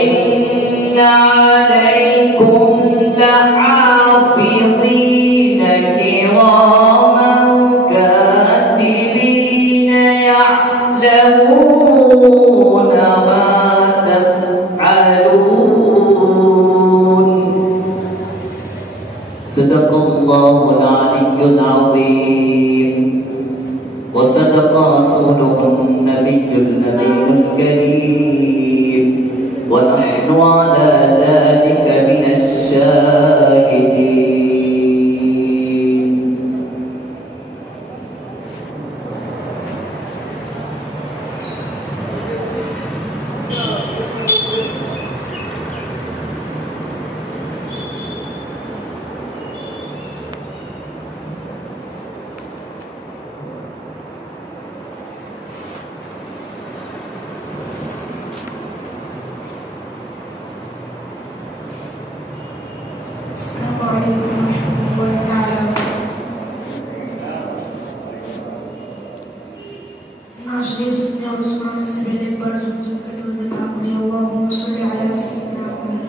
إن عليكم لحافظين كراما كاتبين يعلمون ما تفعلون. صدق الله العلي العظيم وصدق رسوله النبي الأمين الكريم ونحن على ذلك من الشاهدين. السلام عليكم ورحمة الله تعالى وبركاته. سيدنا عثمان سبيل البرز وجبت الدعاء اللهم صل على سيدنا محمد.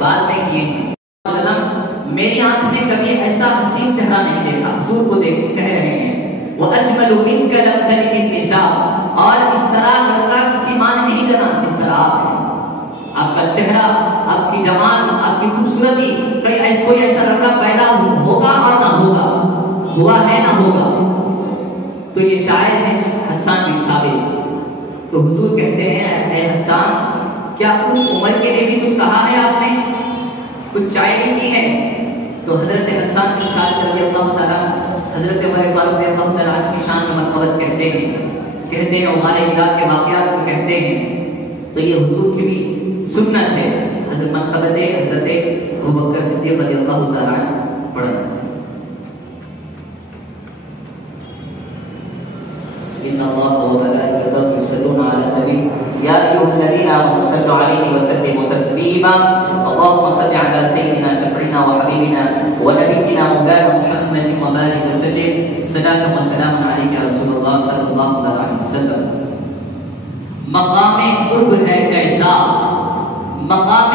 بعد میں کیے ہیں میری آنکھ نے کبھی ایسا حسین چہرہ نہیں دیکھا. حضور کو دیکھ کہہ رہے ہیں وَأَجْمَلُ مِنْكَ لَمْ تَلِدِ النِّسَاءُ، اور اس طرح لڑکا کسی ماں نے نہیں جنا جس طرح آپ ہیں. آپ کا چہرہ، آپ کی جمال، آپ کی خوبصورتی، کوئی ایسا لڑکا پیدا ہوگا اور نہ ہوگا، ہوا ہے نہ ہوگا. تو یہ شاعر ہے حسان بن ثابت. تو حضور کہتے ہیں اے حسان، کیا کچھ عمر کے لیے بھی کچھ کہا ہے آپ نے، کچھ شاعری کی ہے؟ تو حضرت حسان بن ثابت رضی اللہ تعالیٰ حضرت عمر فاروق رضی اللہ تعالیٰ کی شان میں مرتبت کہتے ہیں غار ہرا کے واقعات کو کہتے ہیں. تو یہ حضور کی بھی سنت ہے حضرت منقبت حضرت ابوبکر صدیق رضی اللہ تعالی عنہ پڑھنا چاہیے. ان اللہ وملائکتہ یصلون علی النبی یا ایھا الذین آمنوا صلوا علیہ وسلموا تسلیما. اللهم صل علی سیدنا شفیعنا وحبیبنا ونبینا مولانا محمد وبارک وسلم صلاۃ و سلام علیک یا رسول اللہ صلی اللہ علیہ وسلم. مقام قرب ہے کیسا، مقام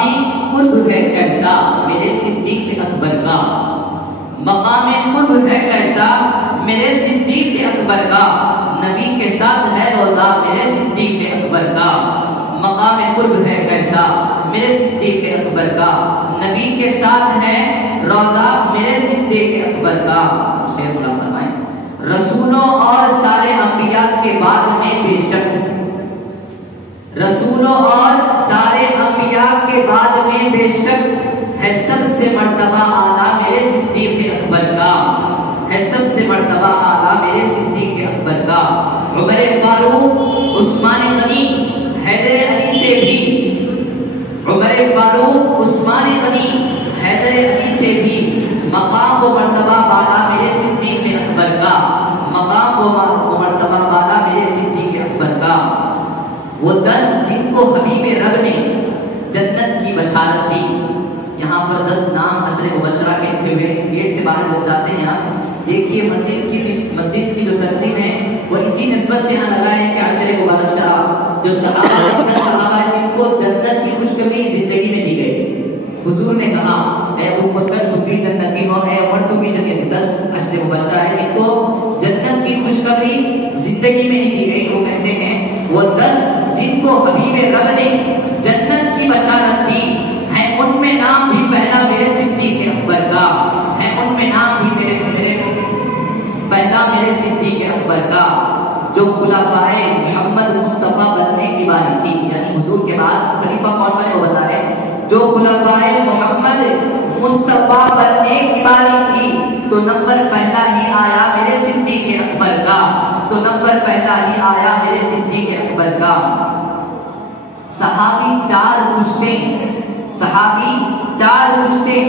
قرب ہے کیسا میرے صدیق اکبر کا، مقام قرب ہے کیسا میرے صدیق اکبر کا، نبی کے ساتھ ہے روضہ میرے صدیق اکبر کا. مقام قرب ہے کیسا میرے صدیق اکبر کا، نبی کے ساتھ ہے روضہ میرے صدیق اکبر کا. شیخ اللہ فرمائیں رسولوں اور سارے انبیاء کے بعد میں بے شک، رسولوں اور سارے انبیاء کے بعد میں بے شک ہے سب سے مرتبہ اعلیٰ میرے صدیق اکبر کا، ہے سب سے مرتبہ اعلیٰ میرے صدیق اکبر کا. عمر فاروق عثمان غنی حیدر علی سے بھی، عمر فاروق عثمان غنی حیدر علی سے بھی مقام و مرتبہ بالا میرے صدیق اکبر کا، مقام و مرتبہ بالا میرے صدیق اکبر کا. وہ 10 جن کو حبیب رب نے جنت کی بشارت دی. یہاں پر 10 نام عشر مبشرہ کے لکھے ہوئے، گیٹ سے باہر جب جاتے ہیں آپ دیکھیے مسجد کی جو تنظیم ہے وہ اسی نسبت سے یہاں لگا ہے کہ عشر مبشرہ جو صحابہ جن کو جنت کی خوشخبری زندگی میں دی گئی. حضور نے کہا اے ابو بکر تم بھی جنتی ہو، اے عمر تم بھی جنتی. 10 عشر مبشرہ ہے جن کو جنت کی خوشخبری زندگی میں ہی دی گئی. وہ کہتے ہیں وہ 10 جن کو حبیب رب نے جنت کی بشارت دی ہے، ان میں نام بھی پہلا میرے صدیق اکبر کا ہے، ان میں نام بھی پہلا میرے صدیق اکبر کا. جو خلفائے محمد مصطفیٰ بننے کی باری تھی، یعنی حضور کے بعد خلیفہ کون بنے وہ بتا رہے ہیں. جو خلفائے محمد مصطفیٰ بننے کی باری تھی تو نمبر پہلا ہی آیا میرے صدیق اکبر کا، تو نمبر پہلا ہی آیا میرے صدیق اکبر کا. صحابی 4 پشتیں، صحابی 4 پشتیں،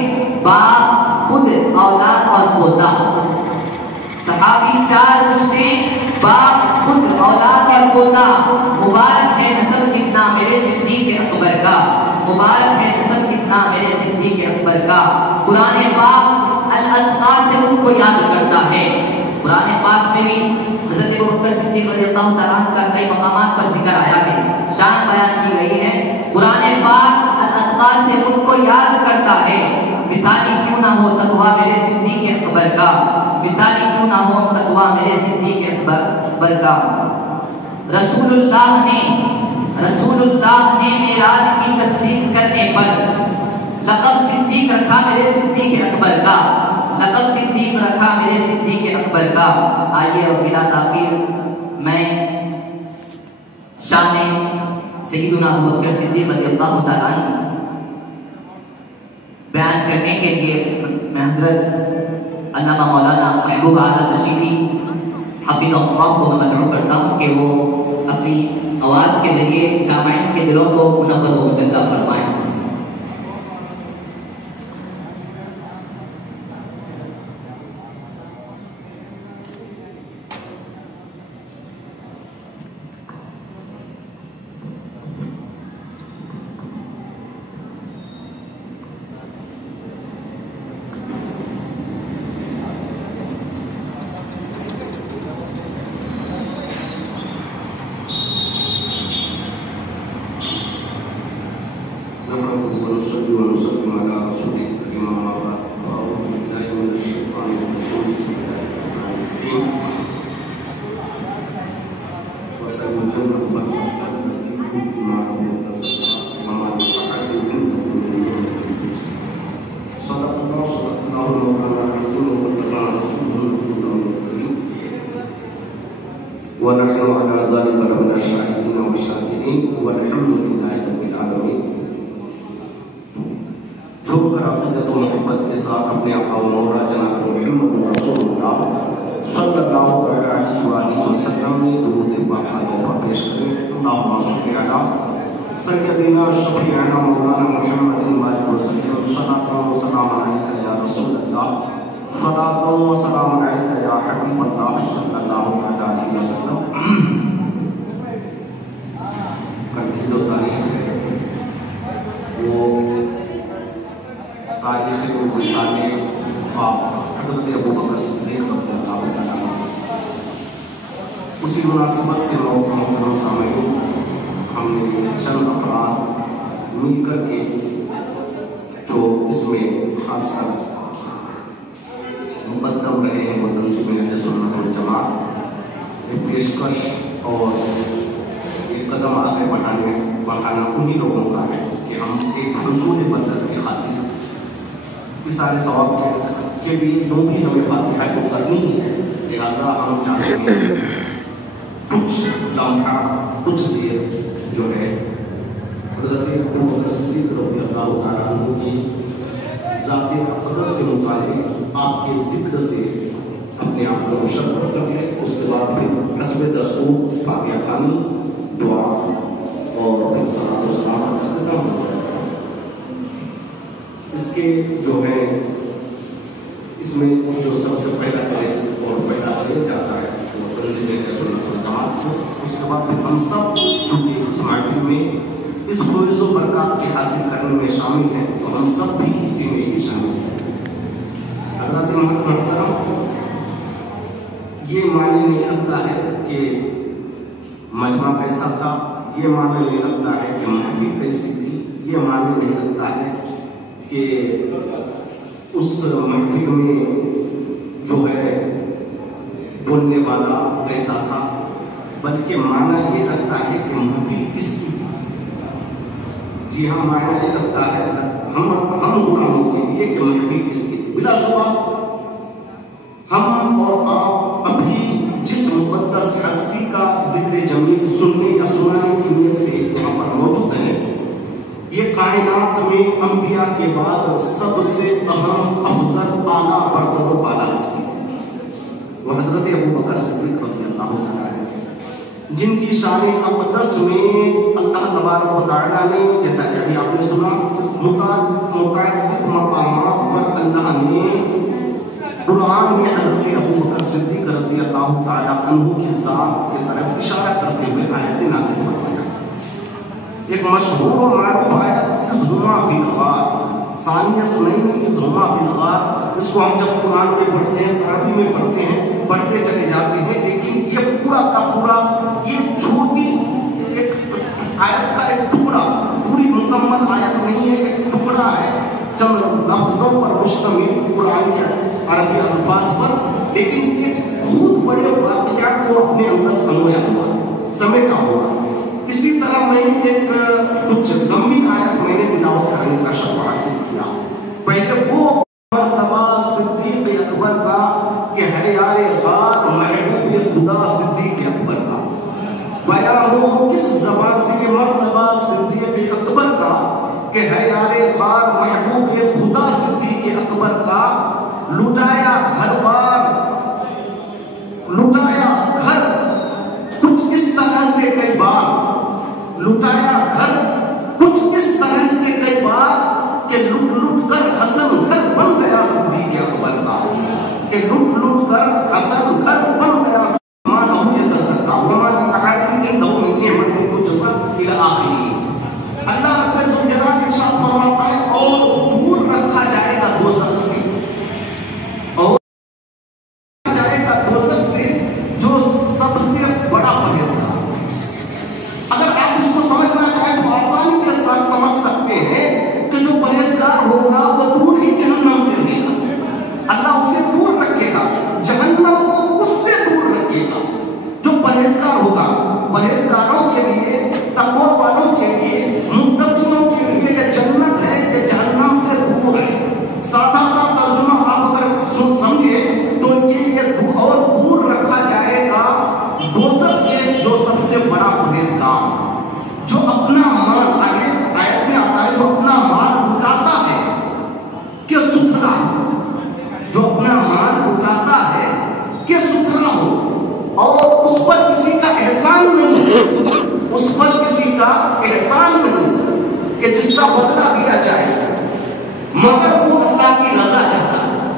باپ، خود، اولاد اور پوتا. صحابی 4 پشتیں، باپ، خود، اولاد اور پوتا. مبارک ہے نسب کتنا میرے صدیق اکبر کا، مبارک ہے نسب کتنا میرے صدیق اکبر کا. قرآن پاک الاتقا سے ان کو یاد کرتا ہے. قرآن پاک میں بھی حضرت ابوبکر صدیق رضی اللہ تعالیٰ عنہ کا کئی مقامات پر ذکر آیا ہے، شان بیان کی گئی ہے. قرآن پاک الاتقا سے ان کو یاد کرتا ہے. مثالی کیوں نہ ہو تقویٰ میرے صدیق اکبر کا، مثالی کیوں نہ ہو تقویٰ میرے صدیق اکبر کا. رسول اللہ نے معراج کی تصدیق کرنے پر لقب صدیق رکھا میرے صدیق اکبر کا، لقب صدیق رکھا میرے صدیق اکبر کا. آئیے اور بلا تاخیر میں شان سیدنا ابوبکر صدیق رضی اللہ تعالیٰ عنہ بیان کرنے کے لیے میں حضرت علامہ مولانا محبوب عالم رشیدی حفظہ اللہ کو مدعو کرتا ہوں کہ وہ اپنی آواز کے ذریعے سامعین کے دلوں کو منور و مجدہ فرمائیں. ونحن على ذلك لمن الشاهدين والشاكرين والحمد لله رب العالمين. جھک کر عقیدت و محبت کے ساتھ اپنے آقا و مولا جناب محمد رسول اللہ صلی اللہ علیہ وآلہ وسلم میں درود پاک کا تحفہ پیش کریں. اللہم صل علی سیدنا شفیعنا مولانا محمد وآلہ وسلم صلاۃ و سلام علیک یا رسول اللہ صلاۃ و سلام علیک یا حبیب اللہ صلی اللہ تعالی علیہ وسلم۔ کل کی جو تاریخ ہے وہ تاریخ وصال پاک حضرت ابوبکر صدیق رضی اللہ تعالیٰ عنہ۔ اسی مناسبت سے محترم سامعین، ہم نے چند افراد مل کر کے جو اس میں خاص کر مقدم رہے ہیں وہ تنظیم اہل سنت والجماعت، ایک پیشکش اور ایک قدم آگے بڑھانا انہی لوگوں کا ہے کہ ہم ایک حصول برکت کی خاطر اس سارے ثواب کے لیے جو بھی ہمیں فاتحہ تو کرنی ہے، لہٰذا ہم چاہتے ہیں کچھ لمحہ کچھ دیر جو ہے حضرت ابوبکر صدیق رضی اللہ تعالیٰ عنہ کی ذات اقدس سے متعلق آپ کے ذکر سے اپنے آپ کو مشرف کر لیں۔ اس کے بعد پھر حسب دستور فاتحہ خوانی، دعا اور پھر صلاۃ و سلام کا اختتام ہو جائے گا۔ اس کے جو ہے اس میں جو سب سے پہلا کرے اور پہلا سے جاتا ہے وہ تنظیم اہل سنت والجماعت، اس کے بعد پھر ہم سب چونکہ اس محفل میں اس فیض و برکات کے حاصل کرنے میں شامل ہیں تو ہم سب بھی اسی میں ہی شامل ہیں۔ حضرت محترم، یہ معنی نہیں رکھتا ہے کہ مجمع کیسا تھا، یہ معنی نہیں رکھتا ہے کہ محفل کیسی تھی، یہ معنی نہیں رکھتا ہے کہ اس محفل میں جو ہے بولنے والا کیسا تھا، بلکہ معنی یہ رکھتا ہے کہ محفل کس کی تھی۔ جی ہاں، معنی یہ رکھتا ہے ہم غلاموں کے لیے کہ محفل کس کی تھی۔ بلا شبہ ہم اور آپ ابھی جس مقدس ہستی کا ذکر جمیل سننے یا سنانے کی نیت سے یہاں پر موجود ہیں، یہ کائنات میں انبیاء کے بعد سب سے اہم، افضل، اعلیٰ برتر و بالا ہستی وہ حضرت ابوبکر صدیق رضی اللہ تعالیٰ عنہ، جن کی شان اقدس میں اللہ تبارک و تعالیٰ نے جیسا کہ ابھی آپ نے سنا متعدد مقامات پر اللہ نے قرآن میں حضرت ابوبکر صدیق رضی اللہ تعالیٰ عنہ کی ذات کی طرف اشارہ کرتے ہوئے آیت نازل فرمایا۔ ایک مشہور و معروف آیت اذ ہما فی الغار، ثانیہ سنین اذ ہما فی الغار، اس کو ہم جب قرآن میں پڑھتے ہیں، تراویح میں پڑھتے ہیں، پڑھتے چلے جاتے ہیں، لیکن یہ پورا کا پورا یہ چھوٹی ایک آیت کا ایک ٹکڑا، پوری مکمل آیت نہیں ہے، ایک ٹکڑا ہے چند لفظوں پر مشتمل قرآن کے عربی الفاظ پر، لیکن یہ خود بڑے واقعات کو اپنے اندر سمیٹا ہوا ہے۔ اسی طرح میں نے ایک کچھ لمبی آیت میں نے تلاوت کرنے کا شرف حاصل کیا۔ پہلے وہ مرتبہ صدیق اکبر کا کہ ہے یار غار محبوب خدا صدیق اکبر کا، بیان ہو کس زبان سے یہ مرتبہ صدیق اکبر کا کہ ہے یار غار محبوب خدا صدیق اکبر کا، لٹایا گھر بار، لٹایا گھر کچھ اس طرح سے کئی بار، لٹایا گھر کچھ اس طرح سے کئی بار کہ لٹ لٹ کر حسن گھر بن گیا صدیق اکبر کا، کہ لٹ لٹ کر حسن گھر بن گیا ماں لہو یتزکا وما لأحد عنده من نعمة تجزى إلى آخره۔ اللہ رب الجلال ارشاد فرماتا ہے اور دور رکھا جائے گا دوزخ سے، اور جائے گا دوزخ سے جو سب سے بڑا پرہیزگار۔ اگر آپ اس کو سمجھنا چاہیں تو آسانی کے ساتھ سمجھ سکتے ہیں کہ جو پرہیزگار ہوگا وہ دور ہی جہنم سے رہے گا، اللہ اسے دور رکھے گا، جہنم کو اس سے دور رکھے گا۔ جو پرہیزگار ہوگا، پرہیزگاروں کے لیے، تقوی والوں کے لیے، متقیوں کے لیے یہ جنت ہے، یہ جہنم سے دور ہے۔ سادہ سا ترجمہ آپ اگر سمجھے تو یہ اور دور رکھا جائے گا دوزخ سے جو سب سے بڑا پرہیزگار، جو اپنا مال، آیت میں آتا ہے جو اپنا مال لٹاتا ہے کہ ستھرا، جو اپنا مال لٹاتا ہے کہ ستھرا ہو اور اس پر کسی کا احسان نہیں، اس پر کسی کا احسان نہیں۔ کہ جس کا بدلہ دیا جائے، مگر وہ اللہ کی رضا چاہتا ہے،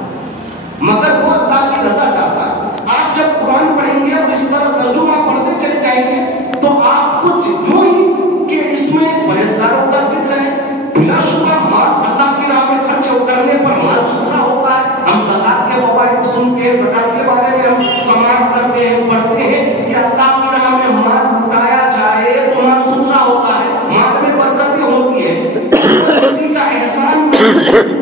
مگر وہ اللہ کی رضا چاہتا ہے۔ آپ جب قرآن پڑھیں گے اور اس طرح ترجمہ پڑھتے چلے جائیں گے تو آپ کچھ یوں ہی کہ اس میں پرہیزگاروں کا ذکر ہے، بلا شبہ مال اللہ کی راہ میں خرچ کرنے پر مال ستھرا ہوتا ہے۔ ہم زکات کے فوائد سن کے زکات کے بارے میں ہم سماعت کرتے ہیں، پڑھتے ہیں کہ اللہ کی راہ میں مال لٹایا جائے تو مال ستھرا ہوتا ہے، مال میں برکتیں ہوتی ہے، کسی کا احسان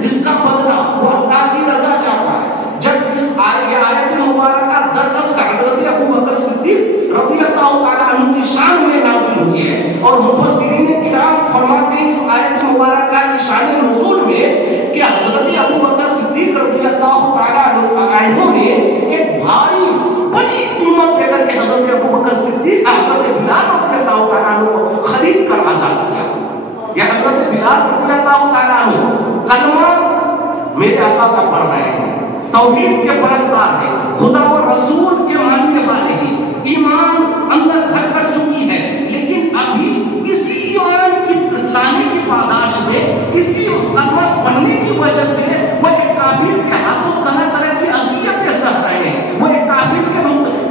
جس کا بدلہ وہ اللہ کی رضا چاہتا ہے۔ جب اس آیت مبارکہ درخواست حضرت ابو بکر صدیق رضی اللہ تعالیٰ عنہ کی شان میں نازل ہوئی ہے، اور مفسرین کرام فرماتے ہیں اس آیت مبارکہ کی شان نزول میں کہ حضرت ابو بکر صدیق رضی اللہ تعالیٰ عنہ نے ایک بھاری بڑی قیمت دے کر کے حضرت ابو بکر صدیق حضرت بلال رضی اللہ تعالیٰ عنہ کو خرید کر آزاد کیا۔ یہ حضرت بلال رضی اللہ تعالیٰ عنہ کلمہ میرے آقا کا پڑھ رہے ہیں، توحید کے پرستار ہیں، خدا و رسول کے ماننے والے ہیں، ایمان اندر گھر کر چکی ہے، لیکن ابھی اسی ایمان کی لانے کی پاداش میں، اسی کلمہ پڑھنے کی وجہ سے وہ ایک کافر کے ہاتھوں طرح طرح کی اذیتیں سہ رہے ہیں، وہ ایک کافر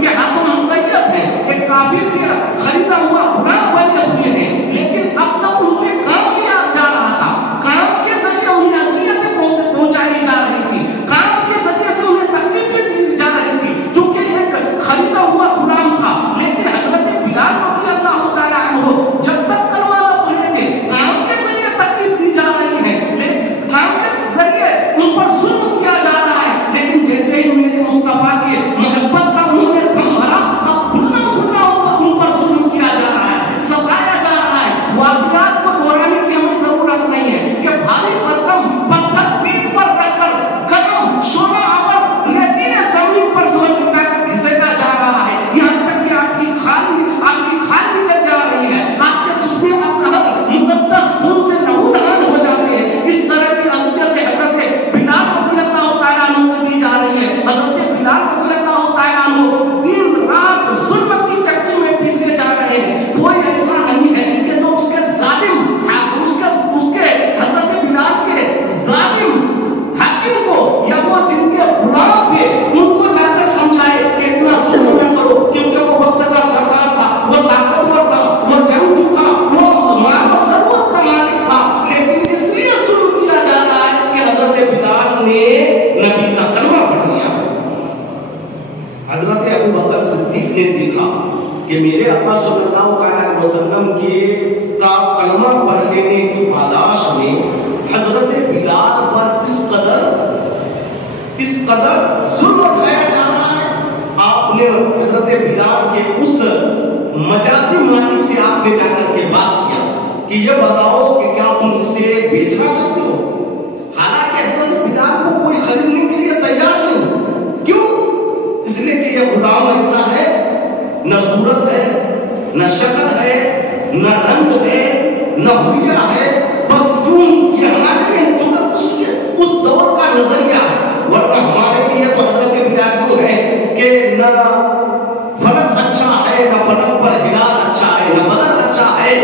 کے ہاتھوں مقید ہیں، ایک کافر کے خریدا ہوا غلام بنے ہوئے ہیں، لیکن اب تک ان سے کام لیا جا رہا تھا، کام کے ذریعے انہیں اذیتیں پہنچائی جا رہی تھی، کام کے ذریعے سے انہیں تکلیفیں دی جا رہی تھی، چونکہ ایک خریدا ہوا غلام تھا۔ لیکن حضرت بلال رضی اللہ تعالیٰ عنہ جب تک کلمہ نہ پڑھیں گے، کام کے ذریعے تکلیف دی جا رہی ہے، لیکن کام کے ذریعے ان پر ظلم کیا جا رہا ہے، لیکن جیسے ہی میرے مصطفیٰ کے محبت کا انہوں نے دم بھرا، اب کھلنا کھلنا ان پر ظلم کیا جا رہا ہے، ستایا جا رہا ہے۔ واقعات کو دہرانے کی ہمیں ضرورت نہیں ہے کہ بھاری بھرکم پتھر پیٹھ پر رکھ کر قدم شعلہ آور ریتیلے زمین پر جو ہے مٹا کر گھسیٹا جا رہا ہے، یہاں تک کہ آپ کی کھال نکل جا رہی ہے، آپ کے جسم اطہر مقدس خون سے لہو لہان ہو جاتے ہیں۔ اس طرح کی اذیتیں حضرت بلال رضی اللہ تعالیٰ عنہ کو دی جا رہی ہے۔ حضرت بلال رضی اللہ تعالیٰ عنہ دن رات ظلم کی چکی میں پیسے جا رہے ہیں۔ کوئی ایسا نہیں ہے کہ جو اس کے ظالم اس کے حضرت بلال کے ظالم حاکم کو یا وہ جن کے غلام تھے ان کو جا کر سمجھائے کہ اتنا ظلم نہ کرو، کیونکہ وہ وقت کا سردار تھا، وہ طاقتور تھا، وہ جنگجو تھا، وہ مال و ثروت کا مالک تھا، لیکن اس لیے ظلم کیا جا رہا ہے کہ حضرت بلال نے نبی کا کلمہ پڑھ لیا۔ حضرت ابو بکر صدیق نے دیکھا کہ میرے آقا صلی اللہ علیہ وسلم کا کلمہ پڑھ لینے کی پاداش میں حضرت بلال پر اس قدر ظلم اٹھایا جا رہا ہے۔ آپ نے حضرت بلال کے اس مجازی مالک سے آپ نے جا کر کے بات کیا کہ یہ بتاؤ کہ کیا تم اسے بیچنا چاہتے ہو؟ حالانکہ حضرت بلال کو کوئی خریدنے کے لیے تیار نہیں۔ کیوں؟ اس لیے کہ یہ غلام ایسا ہے، نہ صورت ہے، نہ شکل ہے، نہ رنگ ہے، نہ ہویا ہے، بس یوں یہ ہمارے لیے جو اس دور کا نظریہ ہے، ورنہ ہمارے لیے تو حضرت بلال کو ہے کہ نہ فلک اچھا ہے، نہ فلک پر ہلال اچھا ہے، نہ بدر اچھا ہے،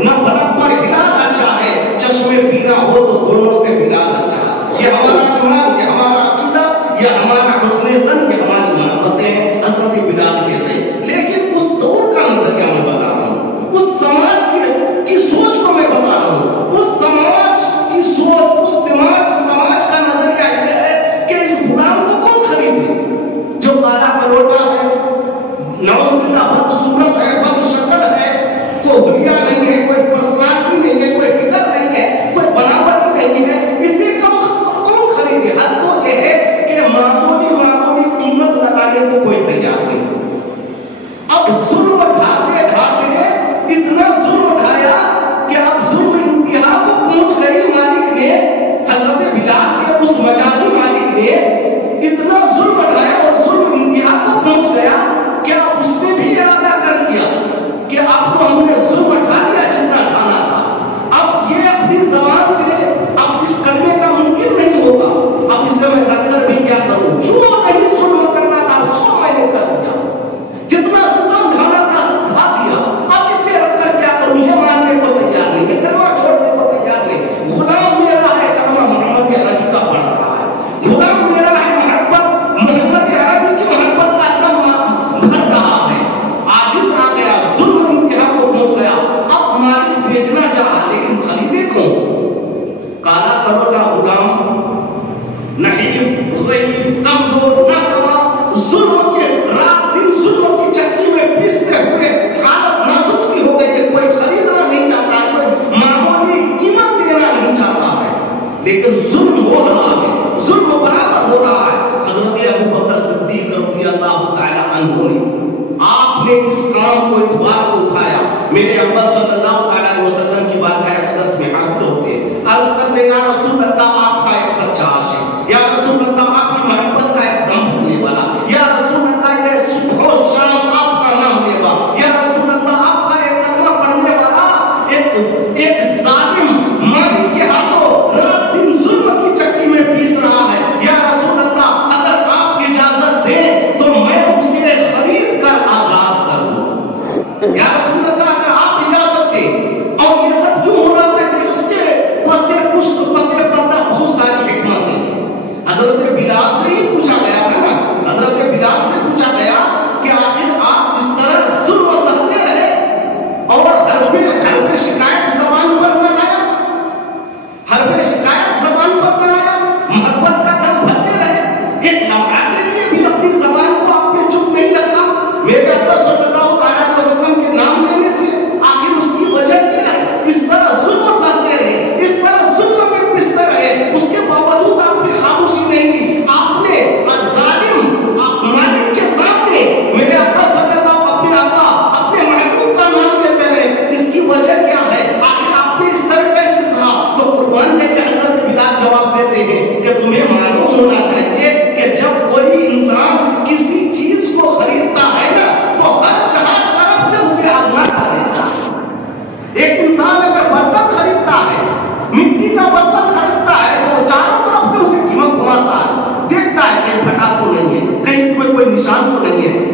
نہ فلک پر ہلال اچھا ہے، چشمے پینا ہو تو دونوں سے بلال اچھا ہے۔ یہ ہمارا ایمان، یہ ہمارا عقیدہ، یہ ہمارا حسن ظن، یہ ہماری محبتیں حضرت بلال کے تھے۔ لیکن اس دور کا نظریہ میں بتا رہا ہوں، اس سماج کی سوچ کو میں بتا رہا ہوں، اس سماج کی سوچ، اس سماج کا نظریہ یہ ہے کہ اس غلام کو کون خریدے جو کالا کروٹا ہے، نعوذ باللہ بدصورت ہے، بد شکل ہے، کوئی حلیہ نہیں ہے، کوئی پرسنالٹی نہیں ہے، کوئی فکر نہیں ہے، کوئی بناوٹ نہیں لیکن ظلم ہو رہا ہے، ظلم برابر ہو رہا ہے۔ حضرت ابو بکر صدیق رضی اللہ تعالی عنہ نے آپ نے اس کام کو، اس بات کو اٹھایا، میرے ابا صلی اللہ تعالی علیہ وسلم کی بارگاہ اقدس میں حاضر ہوتے، عرض کرتے یا رسول اللہ آپ کا ایک سچا عاشق، یا رسول اللہ آپ کی محبت کا ایک دم ہونے والا، یا رسول اللہ یہ صبح و شام آپ کا نام لیوا، یا رسول اللہ آپ کا ایک کلمہ پڑھنے والا ایک ظالم مالک کے ہاتھوں رات دن ظلم کی چکی میں پیس رہا ہے، یا رسول اللہ اگر آپ اجازت دیں تو میں اسے خرید کر آزاد کر دوں، یا رسول اللہ اگر آپ اجازت دیں۔ اور یہ سب کیوں ہو رہا تھا کہ اس کے پس پشت پس پردہ بہت ساری حکمتیں۔ حضرت بلال سے ہی پوچھا گیا تھا نا، حضرت بلال سے پوچھا گیا کہ آخر آپ اس طرح ظلم سہتے رہے اور حرف شکایت زبان پر نہ آیا، حرف شکایت زبان پر نہ آیا، محبت کا دم بھرتے رہے، ایک لمحہ کے لیے بھی اپنی زبان کو آپ نے چپ نہیں رکھا۔ میرے ابا صلی اللہ تعالیٰ علیہ وسلم کے نام لینے سے آخر اس کی وجہ کیا ہے؟ اس طرح ظلم سہتے رہے، اس طرح ظلم میں پستے رہے، اس کے باوجود آپ نے خاموشی نہیں دی، آپ نے ظالم مالک کے سامنے میرے ابا صلی اللہ اپنے آقا اپنے محبوب کا نام لیتے رہے۔ اس کی وجہ کیا ہے؟ آخر آپ نے اس طرح کیسے سہا؟ تو قربان کے حضرت بلال جواب دیتے ہیں کہ تمہیں معلوم ہونا چاہیے کہ جب کوئی انسان کسی چیز کو خریدتا ہے نا تو ہر چار طرف سے اسے آزما دیتا ہے۔ ایک انسان اگر برتن خریدتا ہے، مٹی کا برتن خریدتا ہے تو چاروں طرف سے اسے قیمت گھماتا ہے، دیکھتا ہے کہیں پھٹا تو نہیں ہے، کہیں اس میں کوئی نشان تو نہیں ہے،